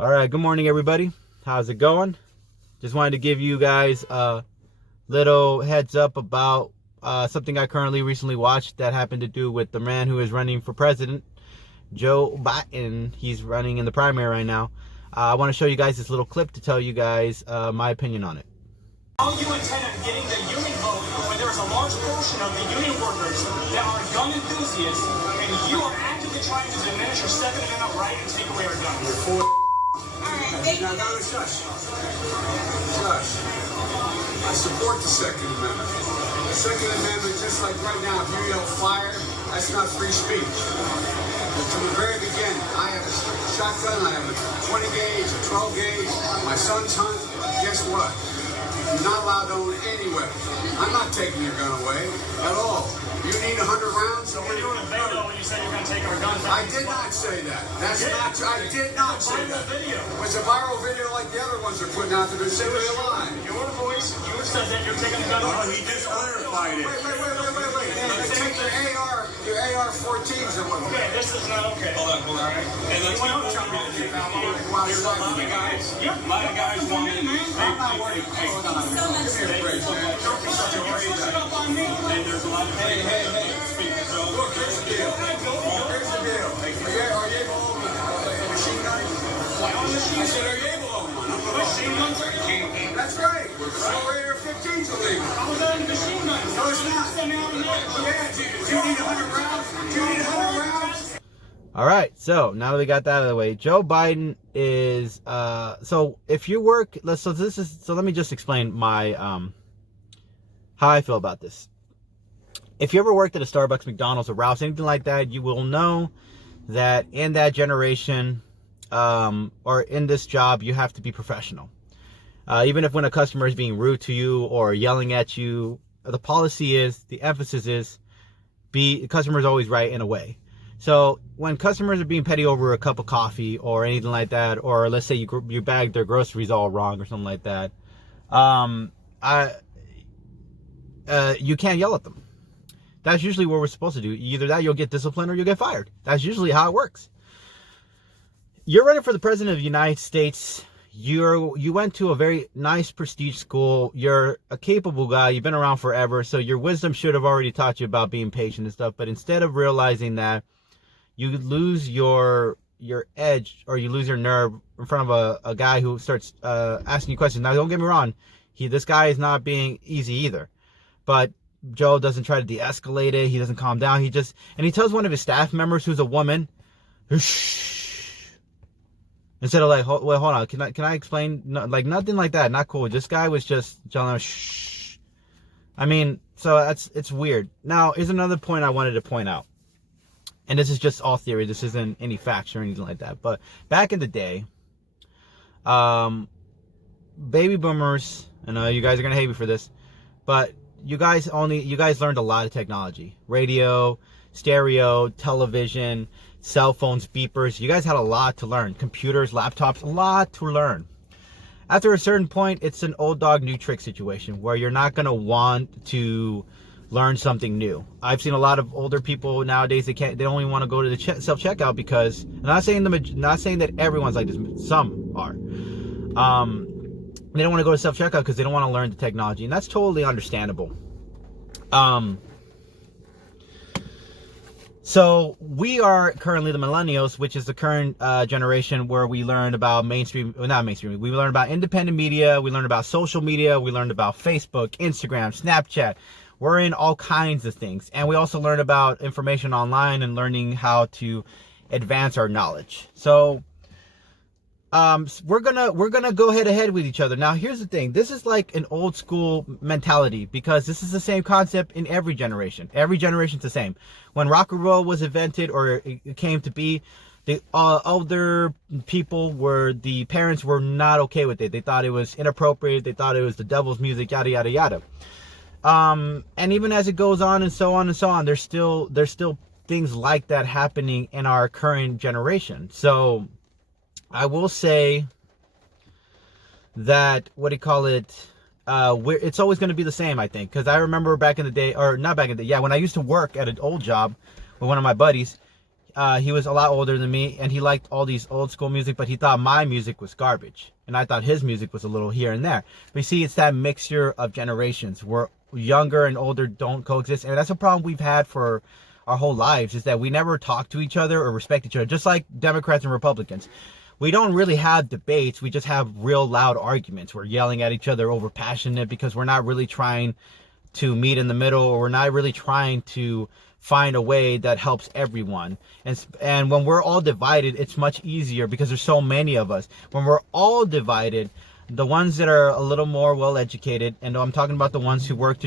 All right, good morning, everybody. How's it going? Just wanted to give you guys a little heads up about something I recently watched that happened to do with the man who is running for president, Joe Biden. He's running in the primary right now. I want to show you guys this little clip to tell you guys my opinion on it. How you intend on getting the union vote when there is a large portion of the union workers that are gun enthusiasts, and you are actively trying to diminish your Second Amendment right and take away our guns. Now, shush. I support the Second Amendment. The Second Amendment, just like right now, if you yell fire, that's not free speech. But from the very beginning, I have a shotgun, I have a 20 gauge, a 12 gauge, my son's hunt. Guess what? You're not allowed to own any weapon. I'm not taking your gun away at all. You need 100 rounds? So you were in Vegas when you said you're going to take our guns. I did not say that. That's not true. I did not say that. Video. It was a viral video like the other ones are putting out there. They're simply a lie. Your voice, you said that you're taking the gun. No, he just clarified it. Wait. Your AR-14s or what? Okay, this is not okay. Hold on. And let's keep moving. There's a lot of guys. A lot of guys want it. I'm not worried. Hey, Hold on. Give me a break, man. don't be such a crazy guy. And there's a lot of Hey. So Look, here's the deal. Are you able to own a machine gun? I said, are you able to own one? Machine guns are illegal. That's right. So AR-15's illegal. How is that a machine gun? No, it's not. Yeah, do you need 100 rounds? Do you need 100 rounds? All right, so now that we got that out of the way, Joe Biden is so if you work, so let me just explain my how I feel about this. If you ever worked at a Starbucks, McDonald's, or Ralph's, anything like that, you will know that in that generation or in this job, you have to be professional. Even if when a customer is being rude to you or yelling at you, the emphasis is the customer is always right in a way. So when customers are being petty over a cup of coffee or anything like that, or let's say you bagged their groceries all wrong or something like that, you can't yell at them. That's usually what we're supposed to do. Either that, you'll get disciplined, or you'll get fired. That's usually how it works. You're running for the president of the United States. You went to a very nice prestige school. You're a capable guy. You've been around forever, so your wisdom should have already taught you about being patient and stuff. But instead of realizing that, you lose your edge, or you lose your nerve in front of a guy who starts asking you questions. Now, don't get me wrong. This guy is not being easy either. But Joe doesn't try to de-escalate it. He doesn't calm down. He tells one of his staff members, who's a woman, shh. Instead of like, wait, hold on. Can I explain? No, like nothing like that. Not cool. This guy was just telling him, shh. I mean, so it's weird. Now, here's another point I wanted to point out. And this is just all theory. This isn't any facts or anything like that. But back in the day, baby boomers, I know you guys are gonna hate me for this, but you guys learned a lot of technology: radio, stereo, television, cell phones, beepers. You guys had a lot to learn. Computers, laptops, a lot to learn. After a certain point, it's an old dog, new trick situation where you're not gonna want to learn something new. I've seen a lot of older people nowadays. They only want to go to the self-checkout because I'm not saying that everyone's like this. Some are. They don't want to go to self-checkout because they don't want to learn the technology, and that's totally understandable. So we are currently the millennials, which is the current generation where we learn about not mainstream. We learn about independent media. We learn about social media. We learned about Facebook, Instagram, Snapchat. We're in all kinds of things. And we also learn about information online and learning how to advance our knowledge. So we're gonna go head to head with each other. Now, here's the thing. This is like an old school mentality because this is the same concept in every generation. Every generation's the same. When rock and roll was invented or it came to be, the older people the parents were not okay with it. They thought it was inappropriate. They thought it was the devil's music, yada, yada, yada. And even as it goes on and so on, there's still things like that happening in our current generation. So I will say that, it's always going to be the same, I think. Because I remember back in the day, or not back in the day, when I used to work at an old job with one of my buddies, He was a lot older than me, and he liked all these old school music, but he thought my music was garbage, and I thought his music was a little here and there. But you see, it's that mixture of generations where younger and older don't coexist, and that's a problem we've had for our whole lives, is that we never talk to each other or respect each other, just like Democrats and Republicans. We don't really have debates. We just have real loud arguments. We're yelling at each other over passionate because we're not really trying to meet in the middle, or we're not really trying to find a way that helps everyone. And when we're all divided, it's much easier because there's so many of us. When we're all divided, the ones that are a little more well educated, and I'm talking about the ones who work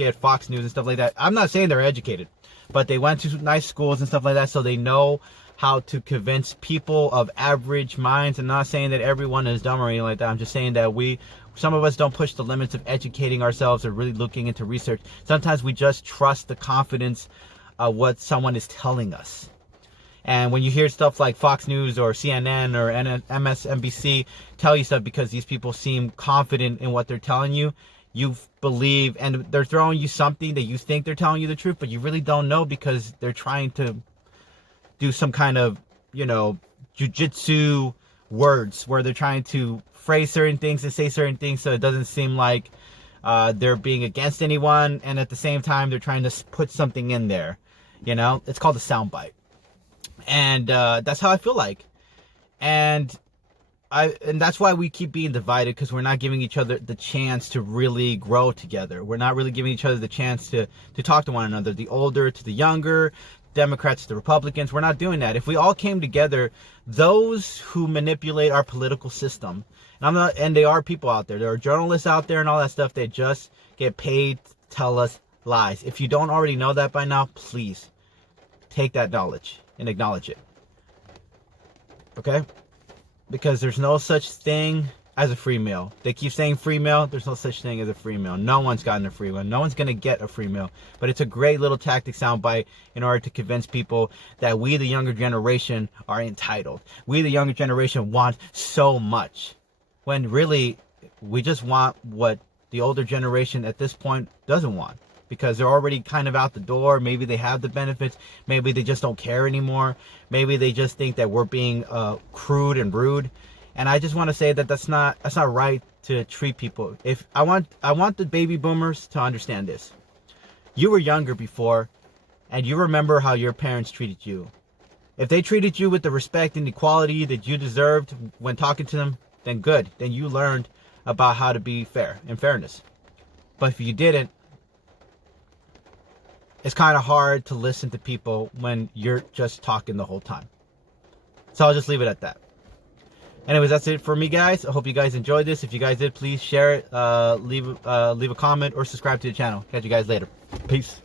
at Fox News and stuff like that. I'm not saying they're educated, but they went to nice schools and stuff like that, so they know how to convince people of average minds. I'm not saying that everyone is dumb or anything like that. I'm just saying that some of us don't push the limits of educating ourselves or really looking into research. Sometimes we just trust the confidence of what someone is telling us. And when you hear stuff like Fox News or CNN or MSNBC tell you stuff because these people seem confident in what they're telling you, you believe, and they're throwing you something that you think they're telling you the truth, but you really don't know because they're trying to do some kind of, jujitsu words where they're trying to phrase certain things and say certain things so it doesn't seem like they're being against anyone, and at the same time they're trying to put something in there. It's called a soundbite, and that's how I feel like, and that's why we keep being divided, because we're not giving each other the chance to really grow together. We're not really giving each other the chance to talk to one another, the older to the younger, Democrats to Republicans. We're not doing that. If we all came together, those who manipulate our political system, and there are people out there are journalists out there and all that stuff, they just get paid to tell us lies. If you don't already know that by now, please take that knowledge and acknowledge it. Okay? Because there's no such thing as a free meal. They keep saying free meal. There's no such thing as a free meal. No one's gotten a free meal. No one's going to get a free meal. But it's a great little tactic soundbite in order to convince people that we, the younger generation, are entitled. We, the younger generation, want so much. When really, we just want what the older generation at this point doesn't want. Because they're already kind of out the door. Maybe they have the benefits. Maybe they just don't care anymore. Maybe they just think that we're being crude and rude. And I just want to say that that's not right to treat people. If I want the baby boomers to understand this. You were younger before, and you remember how your parents treated you. If they treated you with the respect and equality that you deserved when talking to them, then good. Then you learned about how to be fair and fairness. But if you didn't, it's kind of hard to listen to people when you're just talking the whole time. So I'll just leave it at that. Anyways, that's it for me, guys. I hope you guys enjoyed this. If you guys did, please share it, leave a comment, or subscribe to the channel. Catch you guys later. Peace.